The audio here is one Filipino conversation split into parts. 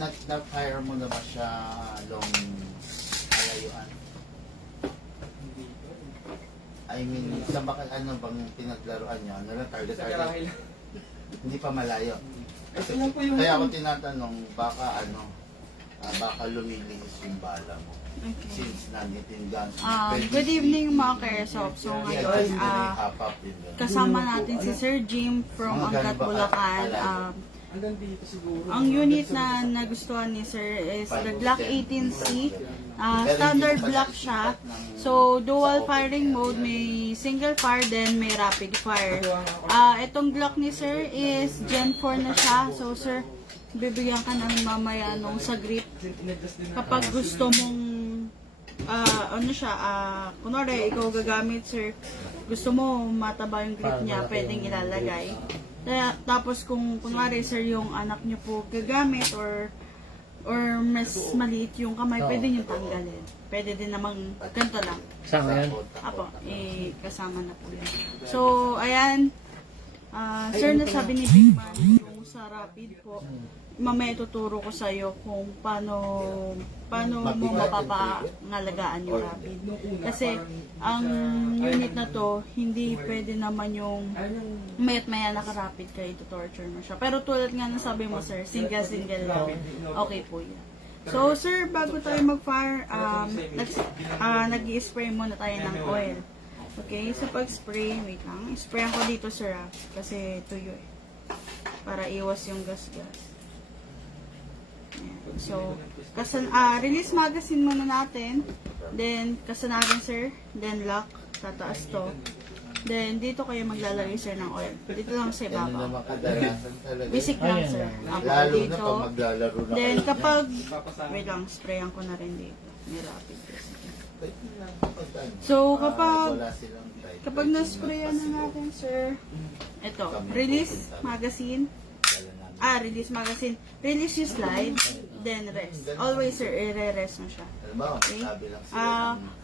Nag-fire mo na ba siya long kalayuan? I mean, sa bakit ano bang pinaglaruan niyo? Ano lang, target? Hindi pa malayo. Ito lang po yung... Kaya ako tinatanong, baka baka lumiliis yung bala mo. Okay. Since nanitingan. Good evening mga Karesop. So ngayon, kasama natin si Sir Jim from Angat, Bulacan. Hanggang dito siguro. Ang unit na nagustuhan ni Sir is the Glock 18C. Standard block siya. So, dual firing mode, may single fire, then may rapid fire. Itong Glock ni Sir is Gen 4 na siya. So, Sir, bibigyan ka namin mamaya nung sa grip. Kapag gusto mong, kunwari, ikaw gagamit, Sir, gusto mo mataba yung grip niya, pwedeng ilalagay. Tapos kung kunwari sir yung anak niyo po gagamit or mas maliit yung kamay, pwede niyo tanggalin. Pwede din namang ganito lang. Kasama yan? Apo, kasama na po yan. So, ayan. Sir, nasabi ni Big Man yung sa rapid po. Mamaya tuturo ko sa iyo kung paano mo mapapangalagaan yung rapid. Kasi ang unit na to, hindi pwede naman yung maya naka-rapid ka, ito-torture mo siya. Pero tulad nga ng sabi mo sir, single lang. Okay po yan. So sir, bago tayo mag-fire, nag-i-spray muna tayo ng oil. Okay, so pag-spray, wait lang. Sprayan ko dito sir kasi tuyo para iwas yung gas-gas. So, release magazine muna natin. Then, kasanagan sir. Then, lock. Tataas to. Then, dito kayo maglalagay sir ng oil. Dito lang sa ibabaw. Basic lang sir. Lalo Dito. na pag maglalaro na Then, kayo. kapag, wait lang, sprayan ko na rin dito. May rapid. So, kapag na-sprayan na natin sir, ito, release magazine. Release magazine. Release yung slide, then rest. Always, sir, i-re-rest mo siya. Okay?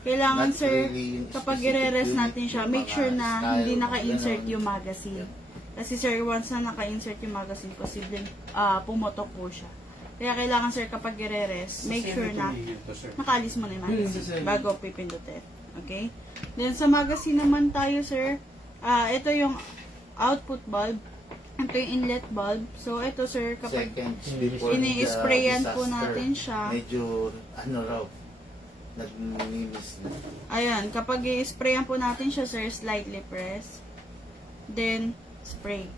Kailangan, sir, kapag i-re-rest natin siya, make sure na hindi naka-insert yung magazine. Kasi, sir, once na naka-insert yung magazine, posibleng pumotok po siya. Kaya kailangan, sir, kapag i-re-rest, make sure na nakaalis mo na yung magazine bago pipindutin. Okay? Then, sa magazine naman tayo, sir, ito yung output bulb. Ito yung inlet bulb. So, ito sir, kapag ini-sprayan po natin siya. Medyo, nag-mimis na. Ayan, kapag i-sprayan po natin siya sir, slightly press. Then, spray.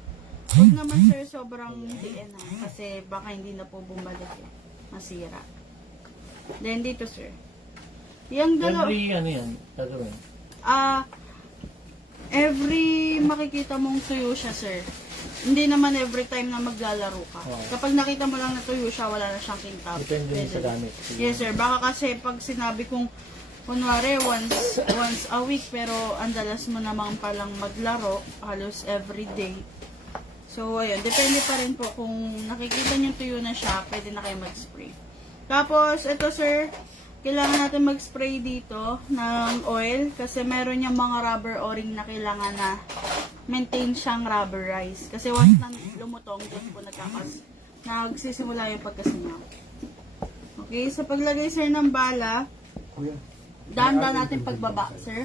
Huwag naman sir, sobrang diin na. Kasi baka hindi na po bumalik masira. Then, dito sir. Yung dalawa. Every, yan, gagawin? Every makikita mong tuyo siya sir. Hindi naman every time na maglalaro ka. Kapag nakita mo lang na tuyo siya, wala na siyang kintab. Depende din sa gamit. Yes sir, baka kasi pag sinabi kong kunwari once a week pero ang dalas mo naman palang maglaro halos every day. So ayun, depende pa rin po kung nakikita niyo tuyo na siya, pwede na kayo mag-spray. Tapos ito sir, kailangan natin mag-spray dito ng oil kasi meron yung mga rubber o-ring na kailangan na maintain siyang rubberized. Kasi once na lumutong, doon po nagsisimula yung pagkasingaw. Okay, sa paglagay sir ng bala, dahan-dahan natin pagbaba sir.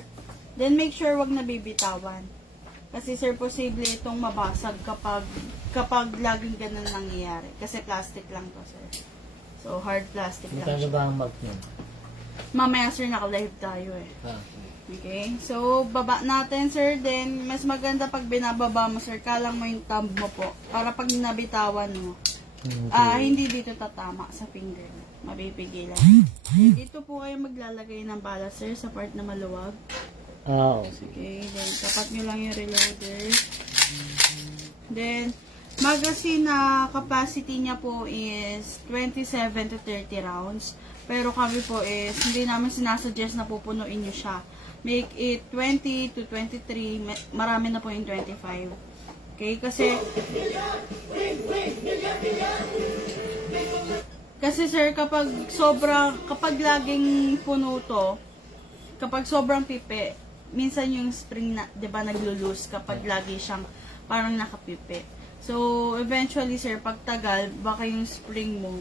Then make sure wag na bibitawan. Kasi sir, posible itong mabasag kapag laging ganun nangyayari. Kasi plastic lang to sir. So hard plastic lang Magkano siya. ba ang mark niya? Mamaya sir, naka-live tayo Okay, so baba natin sir, then mas maganda pag binababa mo sir, kalang mo yung thumb mo po, para pag nabitawan mo, hindi dito tatama sa finger, mapipigilan. Dito po kayo maglalagay ng bala sir, sa part na maluwag. Okay, then tapat nyo lang yung reloader. Then, magazine na capacity niya po is 27 to 30 rounds. Pero kami po is, hindi namin sinasuggest na pupunuin nyo siya. Make it 20 to 23. Marami na po yung 25. Okay? Kasi sir, kapag laging puno to, kapag sobrang pipi, minsan yung spring na, 'di ba, naglo-loose kapag lagi siyang parang nakapipi. So, eventually sir, pag tagal, baka yung spring mo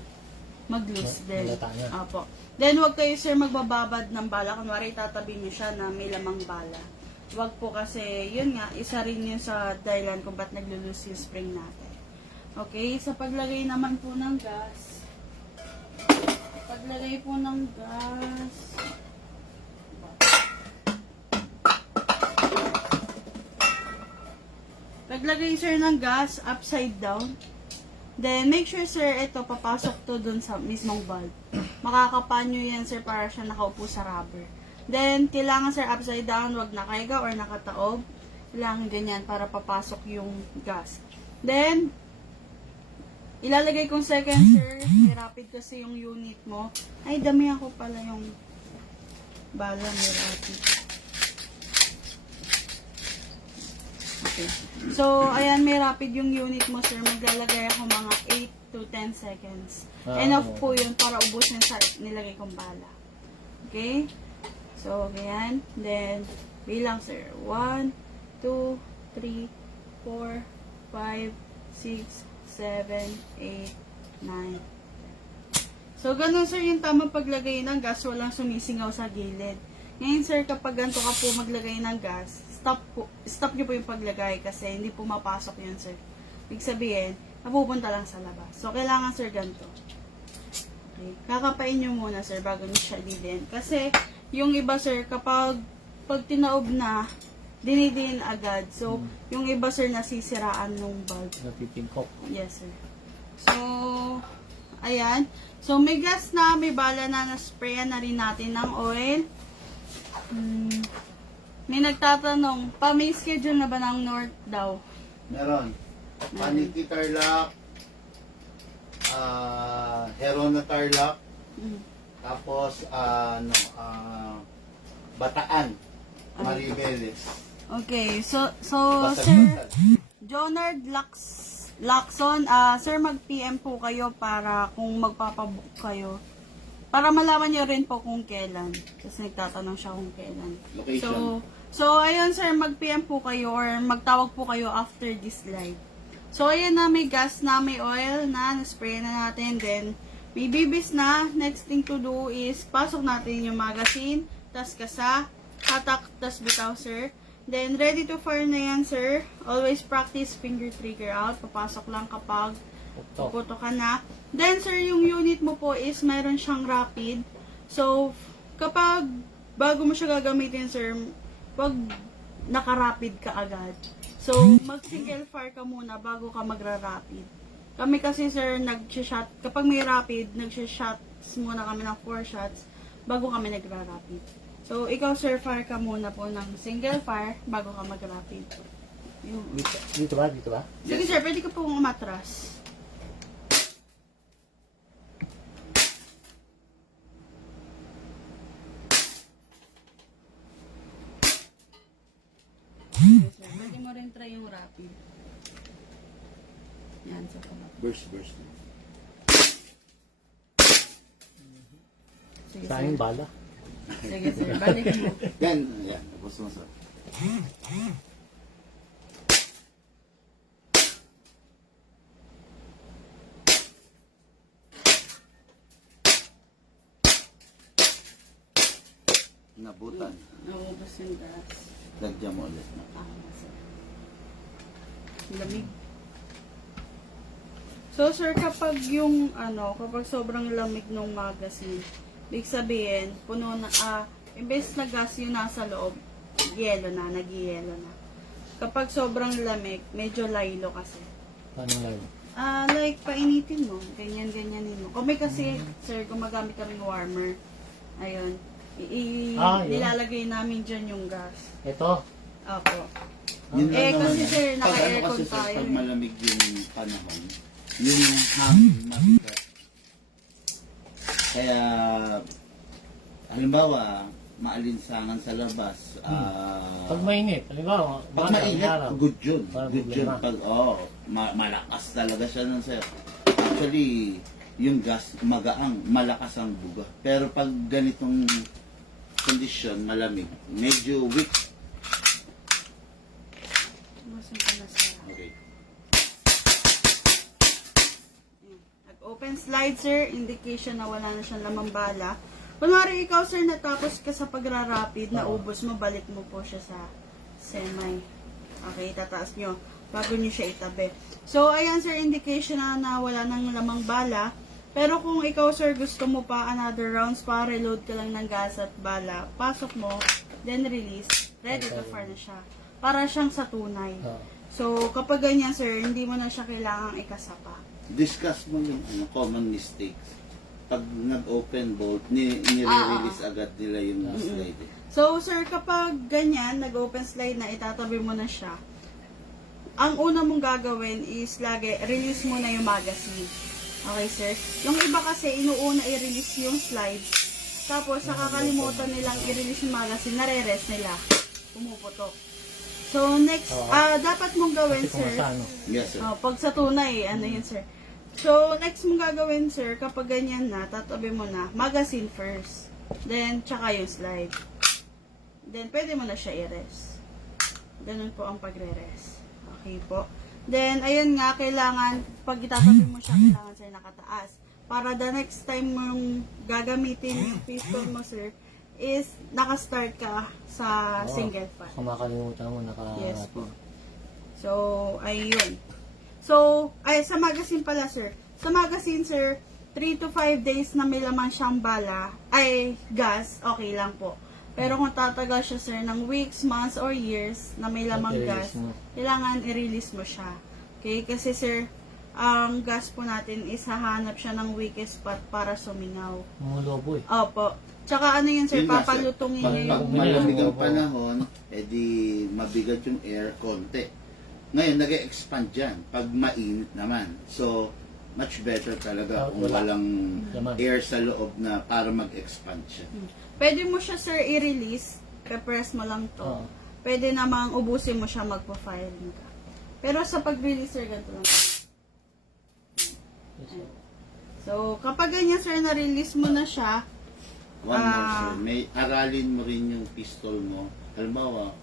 mag-loose din. Halata niya. Apo. Then, huwag kayo sir magbababad ng bala. Kunwari, tatabi niyo siya na may lamang bala. Huwag po kasi, yun nga, isa rin yun sa dahilan kung ba't naglo-loose yung spring natin. Okay, sa paglagay naman po ng gas. Paglagay po ng gas. Paglagay sir ng gas, upside down. Then, make sure sir, ito, papasok to dun sa mismong valve. Makakapanyo yan sir para siya nakaupo sa rubber. Then, kailangan sir, upside down, wag nakaiga or nakataob. Kailangan ganyan para papasok yung gas. Then, ilalagay kong second sir, may rapid kasi yung unit mo. Ay, dami ako pala yung bala, may rapid. Okay. So, ayan, may rapid yung unit mo, sir. Maglalagay ako mga 8 to 10 seconds. Enough po yun para ubusin sa nilagay kong bala. Okay? So, ganyan. Then, bilang, sir. 1, 2, 3, 4, 5, 6, 7, 8, 9. So, ganun, sir, yung tamang paglagay ng gas. Walang sumisingaw sa gilid. Ngayon, sir, kapag ganito ka po maglagay ng gas, stop nyo po yung paglagay kasi hindi po mapasok yun, sir. Ibig sabihin, napupunta lang sa labas. So, kailangan, sir, ganito. Okay. Kakapain nyo muna, sir, bago nyo siya dilin. Kasi, yung iba, sir, kapag tinaob na, dinidin agad. So, yung iba, sir, nasisiraan ng bulb. Napipingkok. Yes, sir. So, ayan. So, may gas na, may bala na, na-sprayan na rin natin ng oil. May nagtatanong, may schedule na ba ng North daw? Meron. Paniki Tarlac, Herona Tarlac, tapos Bataan, Maribeles. Okay, so Basag-basag. Sir Jonard Lacson, sir, mag-PM po kayo para kung magpapabook kayo. Para malaman nyo rin po kung kailan. Kasi nagtatanong siya kung kailan. Location. So ayun sir, mag-PM po kayo or magtawag po kayo after this live. So ayan na, may gas na, may oil na, na-spray na natin. Then, may bibis na. Next thing to do is, pasok natin yung magazine, tas kasa, hatak, tas bitaw sir. Then, ready to fire na yan sir. Always practice finger trigger out. Papasok lang kapag puputo ka na. Then, sir, yung unit mo po is mayroon siyang rapid. So, kapag bago mo siya gagamitin, sir, wag naka-rapid ka agad. So, mag-single fire ka muna bago ka magra-rapid. Kami kasi, sir, nag-shot. Kapag may rapid, nag-shots muna kami ng 4 shots bago kami nagra-rapid. So, ikaw, sir, fire ka muna po ng single fire bago ka mag-rapid. Yun. Dito ba? Dito ba? Sige, sir, pwede ka pong umatras. Yes, sir. Pwede mo rin try yung rapid. Yan, sa so, Burst. sige, Saan sir. yung bala? Sige, sir. Balik mo. Yan. Tapos mo sir. Nabutan. Naubos yung gas. Lagyan mo ulit. Sir. Lamig. So, sir, kapag yung, kapag sobrang lamig ng magazine, ibig sabihin, puno na, imbes na gas yung nasa loob, yelo na, nag-yelo na. Kapag sobrang lamig, medyo laylo kasi. Paano lang? Like, painitin mo. Ganyan-ganyanin mo. Kung may kasi, sir, gumagamit kaming warmer. Ayun. Yun. Nilalagay namin dyan yung gas. Ito. Opo. Yun lang naman kasi yan. sir, Pag naka-aircon kasi, sir, tayo. pag malamig yung panahon, yung hangin mabigat. Kaya, halimbawa, maalinsangan sa labas. Pag mainit, halimbawa, Pag mainit, good yun. Parang Good yun. problema. Pag, malakas talaga siya nun, sir. Actually, yung gas, magaang, malakas ang buga. Pero pag ganitong kondisyon, malamig, medyo weak. Masin ka na sir. Okay. Nag-open open slide, sir, indication na wala na siyang lamang bala. Kunwari ikaw, sir, natapos ka sa pagrarapid, naubos mo, balik mo po siya sa semi. Okay, tataas nyo bago nyo siya itabi. So, ayan, sir, indication na wala nang lamang bala. Pero kung ikaw, sir, gusto mo pa another rounds pa, reload ka lang ng gas at bala, pasok mo, then release, ready to fire na siya. Para siyang sa tunay. So, kapag ganyan, sir, hindi mo na siya kailangang ikasapa. Discuss mo yung common mistakes. Pag nag-open bolt, nire-release agad nila yung slide. So, sir, kapag ganyan, nag-open slide na, itatabi mo na siya, ang una mong gagawin is lagi, release mo na yung magazine. Okay, sir? Yung iba kasi, inuuna i-release yung slide, tapos nakakalimutan nilang i-release yung magazine, nare-rest nila. Pumuputok. So, next, dapat mong gawin, Kasi kung sir, sa ano. Yes, sir. pag sa tunay, ano yun, sir? So, next mong gagawin, sir, kapag ganyan na, tatabi mo na, magazine first. Then, tsaka yung slide. Then, pwede mo na siya i-rest. Ganun po ang pagre-rest. Okay po. Then, ayun nga, kailangan, pag itatabi mo siya, kailangan, sir, nakataas. Para the next time mong gagamitin yung pistol mo, sir, is nakastart ka sa single fan. Kung makalimutan mo, Yes po. So, ayun. So, ay, sa magazine pala, sir. Sa magazine, sir, 3 to 5 days na may laman siyang bala, ay, gas, okay lang po. Pero kung tatagal siya, sir, ng weeks, months, or years na may lamang gas, kailangan i-release mo siya. Okay? Kasi, sir, ang gas po natin is hahanap siya ng weakest spot para sumingaw. Mga lobo eh. Opo. Tsaka ano yun, sir, Yun nga, sir. papalutungin Pag niya yung... malamig ang panahon, edi mabigat yung air konti. Ngayon, nag-expand yan. Pag mainit naman. So, much better talaga kung walang air sa loob na para mag-expand siya. Pwede mo siya, sir, i-release. Repress mo lang to. Pwede namang ubusin mo siya, magpa-firing ka. Pero sa pag-release, sir, ganito lang. So, kapag ganyan, sir, na-release mo na siya, One more, sir. May aralin mo rin yung pistol mo. Halimbawa,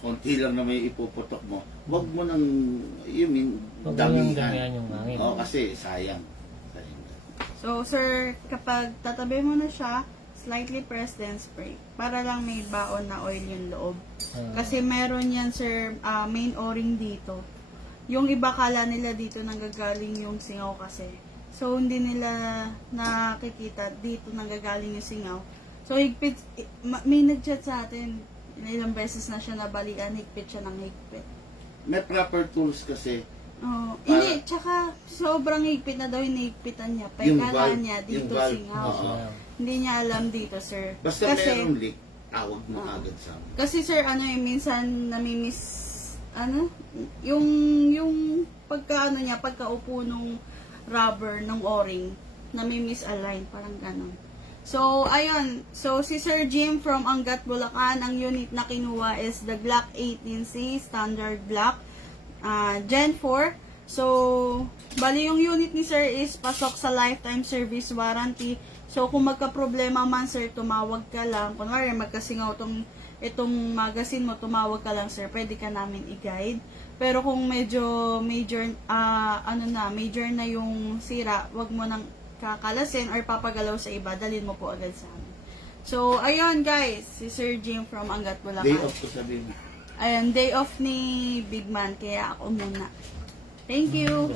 konti lang na may ipuputok mo. Huwag mo nang, damihan. Yung hangin. Oo, kasi sayang. so, sir, kapag tatabi mo na siya, slightly press then spray. Para lang may baon na oil yung loob. Kasi meron yan, sir, main o-ring dito. Yung iba kala nila dito nanggagaling yung singaw kasi. So, hindi nila nakikita dito nanggagaling yung singaw. So, higpit, may nag-chat sa atin. Ilang beses na siya nabalian, higpit siya ng higpit. May proper tools kasi. Oh, hindi, tsaka sobrang higpit na daw yung higpitan niya. Yung Pagkala valve, niya, dito yung valve, singaw. oo. Hindi niya alam dito, sir. Basta merong leak, tawag mo agad sa amin. Kasi sir, minsan namimiss, yung pagkaupo nung rubber, ng o-ring, namimiss-align, parang ganon. So, ayun. So, si Sir Jim from Angat, Bulacan, ang unit na kinuha is the Glock 18C, standard Glock, Gen 4. So, bali yung unit ni Sir is pasok sa lifetime service warranty. So, kung magka-problema man, Sir, tumawag ka lang. Kunwari, magkasingaw itong magazine mo, tumawag ka lang, Sir. Pwede ka namin i-guide. Pero kung medyo major na yung sira, wag mo nang kakalasin or papagalaw sa iba, dalhin mo po agad sa amin. So, ayun guys, si Sir Jim from Angat, Bulacan. Day off ko sabihin. Ayun, day off ni Big Man, kaya ako muna. Thank you!